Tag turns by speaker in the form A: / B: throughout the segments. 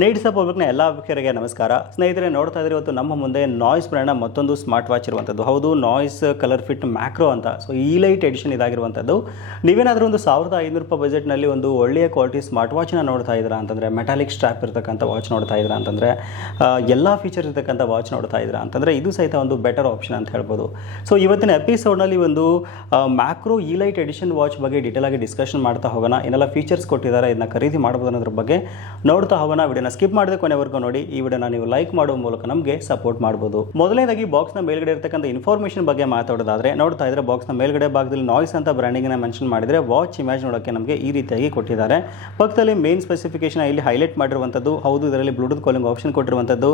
A: Needs up ಎಲ್ಲ ವೀಕ್ಷಕರಿಗೆ ನಮಸ್ಕಾರ. ಸ್ನೇಹಿತರೆ, ನೋಡ್ತಾ ಇದ್ರೆ ಇವತ್ತು ನಮ್ಮ ಮುಂದೆ ನಾಯ್ಸ್ ಬ್ರ್ಯಾಂಡ್ನ ಮತ್ತೊಂದು ಸ್ಮಾರ್ಟ್ ವಾಚ್ ಇರುವಂಥದ್ದು ಹೌದು ನಾಯ್ಸ್ ಕಲರ್ ಫಿಟ್ ಮ್ಯಾಕ್ರೋ ಅಂತ. ಸೊ ಈ ಲೈಟ್ ಎಡಿಷನ್ ಇದಾಗಿರುವಂಥದ್ದು ನೀವೇನಾದರೂ ಒಂದು ಸಾವಿರದ ಐನೂರು ರೂಪಾಯಿ ಬಜೆಟ್ನಲ್ಲಿ ಒಂದು ಒಳ್ಳೆಯ ಕ್ವಾಲಿಟಿ ಸ್ಮಾರ್ಟ್ ವಾಚ್ನ ನೋಡ್ತಾ ಇದ್ದೀರಾ ಅಂತಂದರೆ ಮೆಟಾಲಿಕ್ ಸ್ಟ್ರಾಪ್ ಇರತಕ್ಕಂಥ ವಾಚ್ ನೋಡ್ತಾ ಇದ್ದೀರಾ ಅಂತಂದರೆ ಎಲ್ಲ ಫೀಚರ್ ಇರತಕ್ಕಂಥ ವಾಚ್ ನೋಡ್ತಾ ಇದ್ದೀರಾ ಅಂತಂದರೆ, ಇದು ಸಹಿತ ಒಂದು ಬೆಟರ್ ಆಪ್ಷನ್ ಅಂತ ಹೇಳ್ಬೋದು. ಸೊ ಇವತ್ತಿನ ಎಪಿಸೋಡ್ನಲ್ಲಿ ಒಂದು ಮ್ಯಾಕ್ರೋ ಈ ಲೈಟ್ ಎಡಿಷನ್ ವಾಚ್ ಬಗ್ಗೆ ಡೀಟೇಲ್ ಆಗಿ ಡಿಸ್ಕಷನ್ ಮಾಡ್ತಾ ಹೋಗೋಣ. ಏನೆಲ್ಲ ಫೀಚರ್ಸ್ ಕೊಟ್ಟಿದ್ದಾರೆ, ಇದನ್ನ ಖರೀದಿ ಮಾಡ್ಬೋದು ಅನ್ನೋದ್ರ ಬಗ್ಗೆ ನೋಡ್ತಾ ಹೋಗೋಣ. ವಿಡಿಯೋನ ಸ್ಕಿಪ್ ಮಾಡದೆ ಕೊನೆವರೆಗೂ ನೋಡಿ. ಈ ವಿಡಿಯೋನ ನೀವು ಲೈಕ್ ಮಾಡುವ ಮೂಲಕ ನಮಗೆ ಸಪೋರ್ಟ್ ಮಾಡಬಹುದು ಮೊದಲನೇದಾಗಿ ಬಾಕ್ಸ್ನ ಮೇಲ್ಗಡೆ ಇರತಕ್ಕಂಥ ಇನ್ಫಾರ್ಮೇಷನ್ ಬಗ್ಗೆ ಮಾತಾಡೋದಾದ್ರೆ, ನೋಡ್ತಾ ಇದ್ರೆ ಬಾಕ್ಸ್ನ ಮೇಲ್ಗಡೆ ಭಾಗದಲ್ಲಿ ನಾಯ್ಸ್ ಅಂತ ಬ್ರ್ಯಾಂಡಿಂಗ್ನ ಮೆನ್ಷನ್ ಮಾಡಿದ್ರೆ ವಾಚ್ ಇಮೇಜ್ ನೋಡೋಕೆ ನಮಗೆ ಈ ರೀತಿಯಾಗಿ ಕೊಟ್ಟಿದ್ದಾರೆ. ಪಕ್ಕದಲ್ಲಿ ಮೇನ್ ಸ್ಪೆಸಿಫಿಕೇಶನ್ ಇಲ್ಲಿ ಹೈಲೈಟ್ ಮಾಡಿರುವಂಥದ್ದು, ಹೌದು, ಇದರಲ್ಲಿ ಬ್ಲೂಟೂತ್ ಕಾಲಿಂಗ್ ಆಪ್ಷನ್ ಕೊಟ್ಟಿರುವಂಥದ್ದು.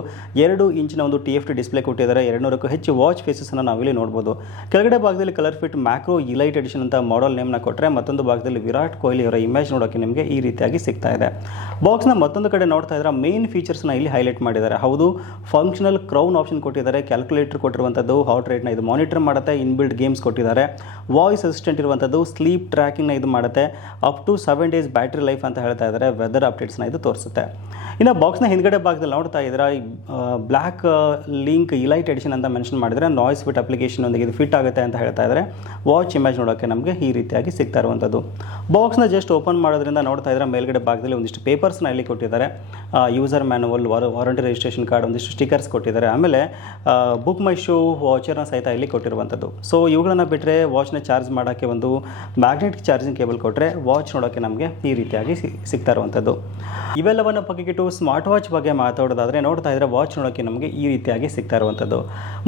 A: ಎರಡು ಇಂಚಿನ ಒಂದು ಟಿ ಎಫ್ ಟಿ ಡಿಸ್ಪ್ಲೇ ಕೊಟ್ಟಿದ್ದಾರೆ. ಎರಡುನೂರಕ್ಕೂ ಹೆಚ್ಚು ವಾಚ್ ಫೇಸಸ್ ಅನ್ನು ನಾವಿಲ್ಲಿ ನೋಡಬಹುದು ಕೆಳಗಡೆ ಭಾಗದಲ್ಲಿ colour fit macro elite edition ಅಂತ ಮಾಡಲ್ ನೇಮ್ನ ಕೊಟ್ಟರೆ ಮತ್ತೊಂದು ಭಾಗದಲ್ಲಿ ವಿರಾಟ್ ಕೊಹ್ಲಿ ಅವರ ಇಮೇಜ್ ನೋಡೋಕೆ ನಿಮಗೆ ಈ ರೀತಿಯಾಗಿ ಸಿಗ್ತಾ ಇದೆ. ಬಾಕ್ಸ್ನ ಮತ್ತೊಂದು ಕಡೆ ನೋಡ್ತಾ ಮೇನ್ ಫೀಚರ್ಸ್ನ ಇಲ್ಲಿ ಹೈಲೈಟ್ ಮಾಡಿದ್ದಾರೆ. ಹೌದು ಫಂಕ್ಷನಲ್ ಕ್ರೌನ್ ಆಪ್ಷನ್ ಕೊಟ್ಟಿದ್ದಾರೆ ಕ್ಯಾಲ್ಕುಲೇಟರ್ ಕೊಟ್ಟಿರುವಂಥದ್ದು ಹಾರ್ಟ್ ರೇಟ್ನ ಇದು ಮಾನಿಟರ್ ಮಾಡುತ್ತೆ ಇನ್ಬಿಲ್ಡ್ ಗೇಮ್ಸ್ ಕೊಟ್ಟಿದ್ದಾರೆ. ವಾಯ್ಸ್ ಅಸಿಸ್ಟೆಂಟ್ ಇರುವಂಥದ್ದು ಸ್ಲೀಪ್ ಟ್ರ್ಯಾಕಿಂಗ್ನ ಇದು ಮಾಡುತ್ತೆ. Up to seven days battery life ಅಂತ ಹೇಳ್ತಾ ಇದ್ದಾರೆ. ವೆದರ್ ಅಪ್ಡೇಟ್ಸ್ನ ಇದು ತೋರಿಸುತ್ತೆ. ಇನ್ನು ಬಾಕ್ಸ್ನ ಹಿಂದ್ಗಡೆ ಭಾಗದಲ್ಲಿ ನೋಡ್ತಾ ಇದ್ರೆ ಬ್ಲ್ಯಾಕ್ ಲಿಂಕ್ ಇಲೈಟ್ ಎಡಿಷನ್ ಅಂತ ಮೆನ್ಷನ್ ಮಾಡಿದರೆ ನಾಯ್ಸ್ ಫಿಟ್ ಅಪ್ಲಿಕೇಶನ್ ಒಂದಿಗೆ ಇದು ಫಿಟ್ ಆಗುತ್ತೆ ಅಂತ ಹೇಳ್ತಾ ಇದ್ದಾರೆ ವಾಚ್ ಇಮೇಜ್ ನೋಡೋಕ್ಕೆ ನಮಗೆ ಈ ರೀತಿಯಾಗಿ ಸಿಗ್ತಾ ಇರುವಂಥದ್ದು. ಬಾಕ್ಸ್ನ ಜಸ್ಟ್ ಓಪನ್ ಮಾಡೋದ್ರಿಂದ ನೋಡ್ತಾ ಇದ್ದರೆ ಮೇಲ್ಗಡೆ ಭಾಗದಲ್ಲಿ ಒಂದಿಷ್ಟು ಪೇಪರ್ಸ್ನ ಇಲ್ಲಿ ಕೊಟ್ಟಿದ್ದಾರೆ. User manual warranty registration card ಒಂದಿಷ್ಟು ಸ್ಟಿಕರ್ಸ್ ಕೊಟ್ಟಿದ್ದಾರೆ. ಆಮೇಲೆ ಬುಕ್ ಮೈ ಶೋ ವಾಚರ್ನ ಸಹಿತ ಇಲ್ಲಿ ಕೊಟ್ಟಿರುವಂಥದ್ದು. ಸೊ ಇವುಗಳನ್ನು ಬಿಟ್ಟರೆ ವಾಚ್ನ ಚಾರ್ಜ್ ಮಾಡೋಕ್ಕೆ ಒಂದು ಮ್ಯಾಗ್ನೆಟಿಕ್ ಚಾರ್ಜಿಂಗ್ ಕೇಬಲ್ ಕೊಟ್ಟರೆ ವಾಚ್ ನೋಡೋಕ್ಕೆ ನಮಗೆ ಈ ರೀತಿಯಾಗಿ ಸಿಗ್ತಾ ಇರುವಂಥದ್ದು. ಇವೆಲ್ಲವನ್ನು ಪಕ್ಕಕ್ಕಿಟ್ಟು ಸ್ಮಾರ್ಟ್ ವಾಚ್ ಬಗ್ಗೆ ಮಾತಾಡೋದಾದರೆ ನೋಡ್ತಾ ಇದ್ರೆ ವಾಚ್ ನೋಡೋಕ್ಕೆ ನಮಗೆ ಈ ರೀತಿಯಾಗಿ ಸಿಗ್ತಾ ಇರುವಂಥದ್ದು.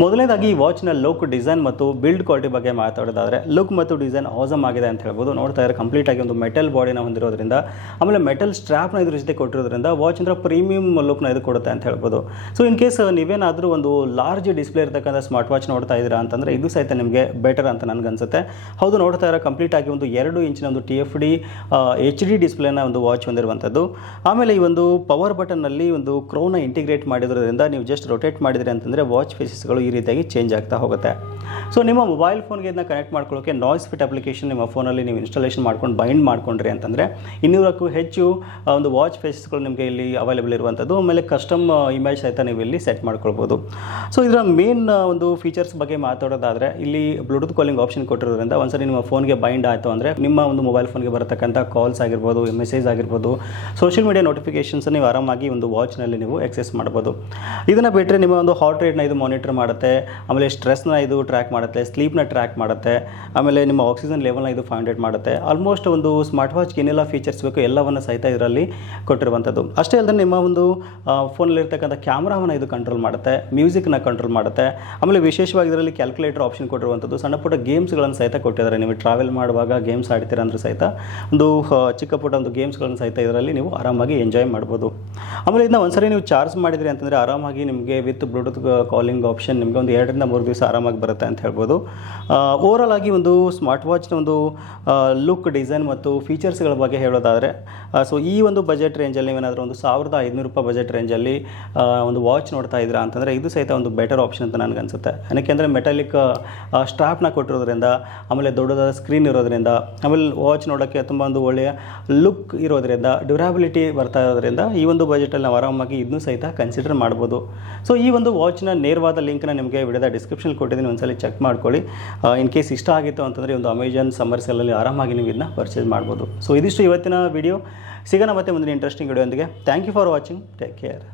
A: ಮೊದಲನೇದಾಗಿ ಈ ವಾಚ್ನ ಲುಕ್, ಡಿಸೈನ್ ಮತ್ತು ಬಿಲ್ಡ್ ಕ್ವಾಲಿಟಿ ಬಗ್ಗೆ ಮಾತಾಡೋದಾದರೆ ಲುಕ್ ಮತ್ತು ಡಿಸೈನ್ ಆಸಮ್ ಆಗಿದೆ ಅಂತ ಹೇಳ್ಬೋದು. ನೋಡ್ತಾ ಇದ್ರೆ ಕಂಪ್ಲೀಟ್ ಆಗಿ ಒಂದು ಮೆಟಲ್ ಬಾಡಿನ ಹೊಂದಿರೋದ್ರಿಂದ, ಆಮೇಲೆ ಮೆಟಲ್ ಸ್ಟ್ರಾಪ್ನ ಇದ್ರ ಜೊತೆ ಕೊಟ್ಟಿರೋದ್ರಿಂದ ವಾಚ್ ಅಂದರೆ ಪ್ರೀಮಿಯಂ ಲುಕ್ನ ಇದು ಕೊಡುತ್ತೆ ಅಂತ ಹೇಳ್ಬೋದು. ಸೊ ಇನ್ ಕೇಸ್ ನೀವೇನಾದರೂ ಒಂದು ಲಾರ್ಜ್ ಡಿಸ್ಪ್ಲೇ ಇರತಕ್ಕಂಥ ಸ್ಮಾರ್ಟ್ ವಾಚ್ ನೋಡ್ತಾ ಇದ್ದೀರಾ ಅಂತಂದರೆ ಇದು ಸಹಿತ ನಿಮಗೆ ಬೆಟರ್ ಅಂತ ನನಗನ್ಸುತ್ತೆ ಹೌದು, ನೋಡ್ತಾ ಇರೋ ಕಂಪ್ಲೀಟ್ ಆಗಿ ಒಂದು ಎರಡು ಇಂಚಿನ ಒಂದು T F D H D ಡಿಸ್ಪ್ಲೇನ ಒಂದು ವಾಚ್ ಹೊಂದಿರುವಂಥದ್ದು. ಆಮೇಲೆ ಈ ಒಂದು ಪವರ್ ಬಟನ್ನಲ್ಲಿ ಒಂದು ಕ್ರೋನ ಇಂಟಿಗ್ರೇಟ್ ಮಾಡಿರೋದ್ರಿಂದ ನೀವು ಜಸ್ಟ್ ರೊಟೇಟ್ ಮಾಡಿದರೆ ಅಂತಂದರೆ ವಾಚ್ ಫೇಸಸ್ಗಳು ಈ ರೀತಿಯಾಗಿ ಚೇಂಜ್ ಆಗ್ತಾ ಹೋಗುತ್ತೆ. ಸೊ ನಿಮ್ಮ ಮೊಬೈಲ್ ಫೋನ್ಗೆ ಇದನ್ನ ಕನೆಕ್ಟ್ ಮಾಡ್ಕೊಳ್ಳೋಕೆ ನಾಯ್ಸ್ ಫಿಟ್ ಅಪ್ಲಿಕೇಶನ್ ನಿಮ್ಮ ಫೋನಲ್ಲಿ ನೀವು ಇನ್ಸ್ಟಾಲೇಷನ್ ಮಾಡ್ಕೊಂಡು ಬೈಂಡ್ ಮಾಡ್ಕೊಂಡ್ರಿ ಅಂತಂದರೆ, ಇನ್ನೂರಕ್ಕೂ ಹೆಚ್ಚು ಒಂದು ವಾಚ್ ಫೇಸಸ್ಗಳು ನಿಮಗೆ ಇಲ್ಲಿ ಅವೈಲೇಬಲ್ ಇರುವಂಥದ್ದು ಆಮೇಲೆ ಕಸ್ಟಮ್ ಇಮೇಜ್ ಸಹಿತ ನೀವು ಇಲ್ಲಿ ಸೆಟ್ ಮಾಡ್ಕೊಳ್ಬೋದು. ಸೊ ಇದರ ಮೇನ್ ಒಂದು ಫೀಚರ್ಸ್ ಬಗ್ಗೆ ಮಾತಾಡೋದಾದರೆ, ಇಲ್ಲಿ ಬ್ಲೂಟೂತ್ ಕಾಲಿಂಗ್ ಆಪ್ಷನ್ ಕೊಟ್ಟಿರೋದ್ರಿಂದ ಒಂದ್ಸರಿ ನಿಮ್ಮ ಫೋನ್ಗೆ ಬೈಂಡ್ ಆಯಿತು ಅಂದರೆ, ನಿಮ್ಮ ಒಂದು ಮೊಬೈಲ್ ಫೋನ್ಗೆ ಬರತಕ್ಕಂಥ ಕಾಲ್ಸ್ ಆಗಿರ್ಬೋದು ಮೆಸೇಜ್ ಆಗಿರ್ಬೋದು ಸೋಷಿಯಲ್ ಮೀಡಿಯಾ ನೋಟಿಫಿಕೇಷನ್ಸ್ ನೀವು ಆರಾಮಾಗಿ ಒಂದು ವಾಚ್ನಲ್ಲಿ ನೀವು ಎಕ್ಸೆಸ್ ಮಾಡ್ಬೋದು. ಇದನ್ನು ಬಿಟ್ಟರೆ ನಿಮ್ಮ ಒಂದು ಹಾರ್ಟ್ ರೇಟ್ನ ಇದು ಮಾನಿಟರ್ ಮಾಡುತ್ತೆ. ಆಮೇಲೆ ಸ್ಟ್ರೆಸ್ನ ಇದು ಟ್ರ್ಯಾಕ್ ಮಾಡುತ್ತೆ ಸ್ಲೀಪ್ನ ಟ್ರ್ಯಾಕ್ ಮಾಡುತ್ತೆ, ಆಮೇಲೆ ನಿಮ್ಮ ಆಕ್ಸಿಜನ್ ಲೆವೆಲ್ನ ಇದು ಹಂಡ್ರೆಡ್ ಮಾಡುತ್ತೆ. ಆಲ್ಮೋಸ್ಟ್ ಒಂದು ಸ್ಮಾರ್ಟ್ ವಾಚ್ಗೆ ಏನೆಲ್ಲ ಫೀಚರ್ಸ್ ಬೇಕು ಎಲ್ಲವನ್ನು ಸಹಿತ ಇದರಲ್ಲಿ ಕೊಟ್ಟಿರುವಂಥದ್ದು. ಅಷ್ಟೇ ಅಲ್ಲದೆ ನಿಮ್ಮ ಒಂದು ಫೋನಲ್ಲಿರ್ತಕ್ಕಂಥ ಕ್ಯಾಮ್ರಾವನ್ನು ಇದು ಕಂಟ್ರೋಲ್ ಮಾಡುತ್ತೆ ಮ್ಯೂಸಿಕ್ನ ಕಂಟ್ರೋಲ್ ಮಾಡುತ್ತೆ. ಆಮೇಲೆ ವಿಶೇಷವಾಗಿ ಇದರಲ್ಲಿ ಕ್ಯಾಲ್ಕುಲೇಟರ್ ಆಪ್ಷನ್ ಕೊಟ್ಟಿರುವಂಥದ್ದು. ಸಣ್ಣ ಪುಟ್ಟ ಗೇಮ್ಸ್ಗಳನ್ನು ಸಹಿತ ಕೊಟ್ಟಿದ್ದಾರೆ. ನೀವು ಟ್ರಾವೆಲ್ ಮಾಡುವಾಗ ಗೇಮ್ಸ್ ಆಡ್ತೀರ ಅಂದರೆ ಸಹಿತ, ಒಂದು ಚಿಕ್ಕ ಪುಟ್ಟ ಒಂದು ಗೇಮ್ಸ್ಗಳನ್ನು ಸಹಿತ ಇದರಲ್ಲಿ ನೀವು ಆರಾಮಾಗಿ ಎಂಜಾಯ್ ಮಾಡ್ಬೋದು. ಆಮೇಲೆ ಇದನ್ನ ಒಂದ್ಸರಿ ನೀವು ಚಾರ್ಜ್ ಮಾಡಿದ್ರಿ ಅಂತಂದರೆ ಆರಾಮಾಗಿ ನಿಮಗೆ ವಿತ್ ಬ್ಲೂಟೂತ್ ಕಾಲಿಂಗ್ ಆಪ್ಷನ್ ನಿಮಗೆ ಒಂದು ಎರಡರಿಂದ ಮೂರು ದಿವಸ ಆರಾಮಾಗಿ ಬರುತ್ತೆ ಅಂತ ಹೇಳ್ಬೋದು. ಓವರಾಲ್ ಆಗಿ ಒಂದು ಸ್ಮಾರ್ಟ್ ವಾಚ್ನ ಒಂದು ಲುಕ್ ಡಿಸೈನ್ ಮತ್ತು ಫೀಚರ್ಸ್ಗಳ ಬಗ್ಗೆ ಹೇಳೋದಾದರೆ ಸೊ ಈ ಒಂದು ಬಜೆಟ್ ರೇಂಜಲ್ಲಿ ನೀವೇನಾದರೂ ಒಂದು ಸಾವಿರದ ಐದುನೂರು ರೂಪಾಯಿ ಬಜೆಟ್ ರೇಂಜಲ್ಲಿ ಒಂದು ವಾಚ್ ನೋಡ್ತಾ ಇದ್ದೀರಾ ಅಂತಂದರೆ ಇದು ಸಹಿತ ಒಂದು ಬೆಟರ್ ಆಪ್ಷನ್ ಅಂತ ನನಗನ್ಸುತ್ತೆ ಏನಕ್ಕೆಂದರೆ ಮೆಟಾಲಿಕ್ ಸ್ಟ್ರಾಪ್ನ ಕೊಟ್ಟಿರೋದ್ರಿಂದ, ಆಮೇಲೆ ದೊಡ್ಡದಾದ ಸ್ಕ್ರೀನ್ ಇರೋದ್ರಿಂದ, ಆಮೇಲೆ ವಾಚ್ ನೋಡೋಕ್ಕೆ ತುಂಬ ಒಂದು ಒಳ್ಳೆಯ ಲುಕ್ ಇರೋದ್ರಿಂದ ಡ್ಯೂರಾಬಿಲಿಟಿ ಬರ್ತಾ ಇರೋದ್ರಿಂದ ಈ ಒಂದು ಬಜೆಟಲ್ಲಿ ನಾವು ಆರಾಮಾಗಿ ಇದನ್ನು ಸಹಿತ ಕನ್ಸಿಡರ್ ಮಾಡ್ಬೋದು. ಸೊ ಈ ಒಂದು ವಾಚ್ನ ನೇರವಾದ ಲಿಂಕ್ನ ನಿಮಗೆ ವಿಡಿಯೋದ ಡಿಸ್ಕ್ರಿಪ್ಷನ್ ಕೊಟ್ಟಿದ್ದೀನಿ, ಒಂದ್ಸಲಿ ಚೆಕ್ ಮಾಡ್ಕೊಳ್ಳಿ. ಇನ್ ಕೇಸ್ ಇಷ್ಟ ಆಗಿತ್ತು ಅಂತಂದರೆ ಒಂದು ಅಮೆಜಾನ್ ಸಮ್ಮರ್ ಸೆಲ್ಲಲ್ಲಿ ಆರಾಮಾಗಿ ನೀವು ಇದನ್ನ ಪರ್ಚೇಸ್ ಮಾಡ್ಬೋದು. ಸೊ ಇದಿಷ್ಟು ಇವತ್ತಿನ ವಿಡಿಯೋ ಸಿಗೋಣ ಮತ್ತೆ ಮುಂದಿನ interesting video thank you for watching take care